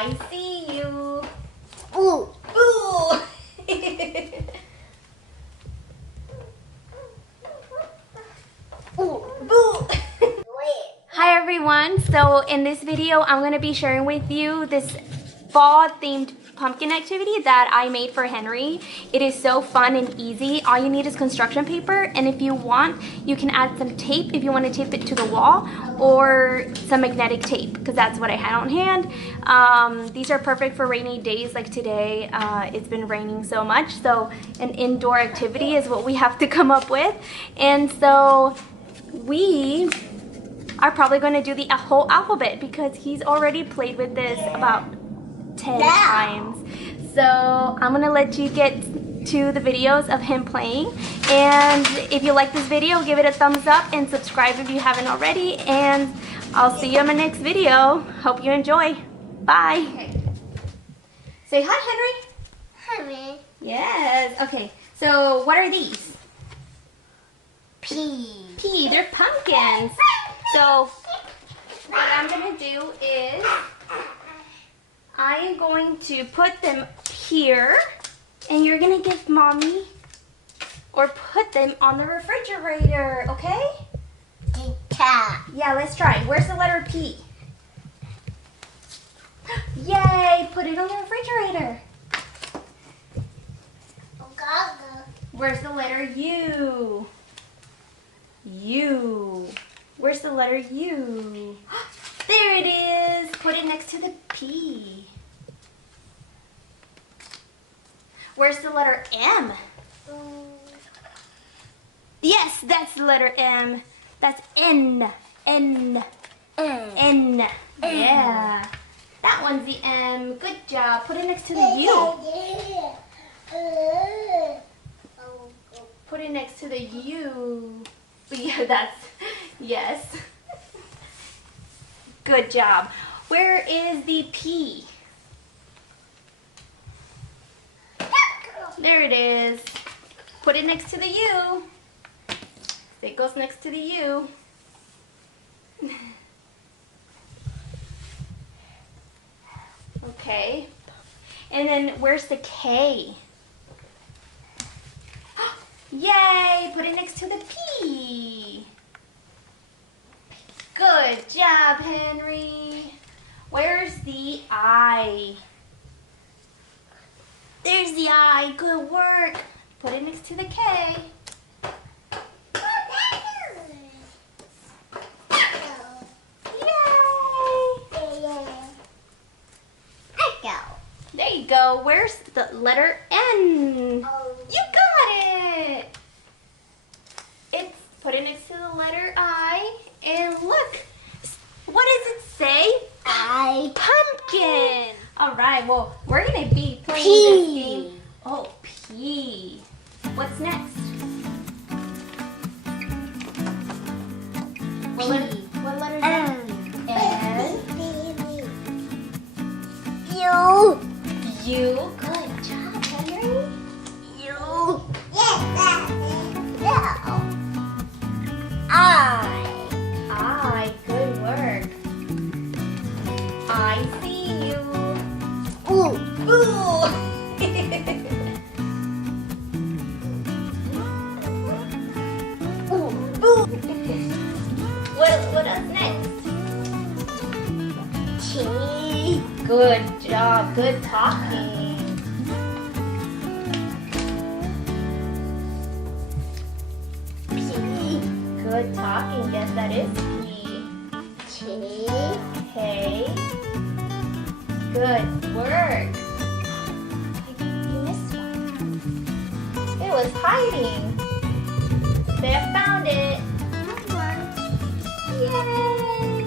I see you. Ooh. Ooh. Ooh. Boo. Hi everyone. So in this video, I'm going to be sharing with you this fall themed pumpkin activity that I made for Henry. It is so fun and easy. All you need is construction paper, and if you want, you can add some tape if you want to tape it to the wall, or some magnetic tape, because that's what I had on hand. These are perfect for rainy days like today. It's been raining so much, so an indoor activity is what we have to come up with. And so we are probably going to do the whole alphabet because he's already played with this about 10 times. So I'm going to let you get to the videos of him playing. And if you like this video, give it a thumbs up and subscribe if you haven't already. And I'll see you in my next video. Hope you enjoy. Bye. Okay. Say hi, Henry. Henry. Yes. Okay. So what are these? Pea. Pea. They're pumpkins. So what I'm going to do is I am going to put them here, and you're going to give Mommy, or put them on the refrigerator, okay? Yeah, let's try. Where's the letter P? Yay! Put it on the refrigerator. Where's the letter U? U. Where's the letter U? There it is. Put it next to the P. Where's the letter M? Yes, that's the letter M. That's N. N. N. Yeah. That one's the M. Good job. Put it next to the U. Put it next to the U. Yeah, that's, yes. Good job. Where is the P? There it is. Put it next to the U. It goes next to the U. Okay. And then where's the K? Yay! Put it next to the P. Good job, Henry. Where's the I? There's the I. Good work. Put it next to the K. There you go. Where's the letter N? You got it. It's put it next to the letter I. And look, what does it say? I. Pumpkin. All right. Well, we're gonna be playing this game. Oh, P. What's next? What letter is that? N. You. U. Good job, Henry. You. No. I. Good work. I see you. Ooh. Ooh. Ooh. Ooh. What else next? T. Good job. Good talking. P. Good talking. Yes, that is P. T. K. Good work. You missed one. It was hiding. There, found it. Yay!